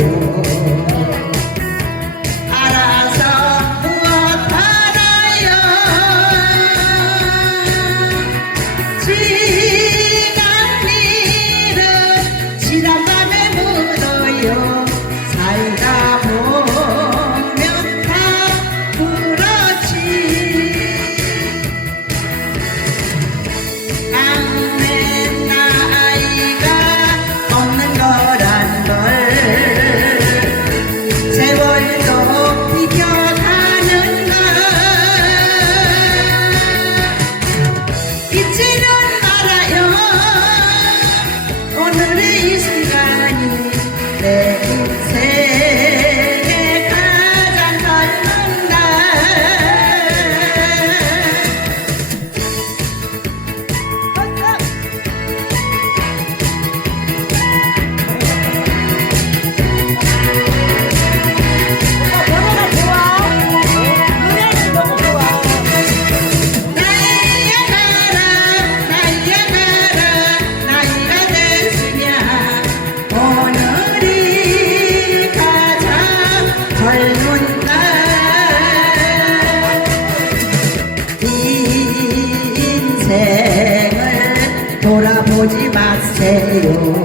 有 쳐다보지 마세요.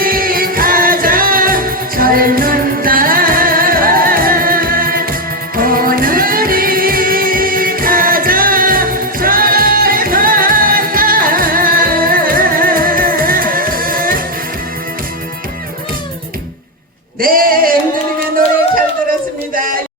네, 엠들님의 노래 잘 들었습니다.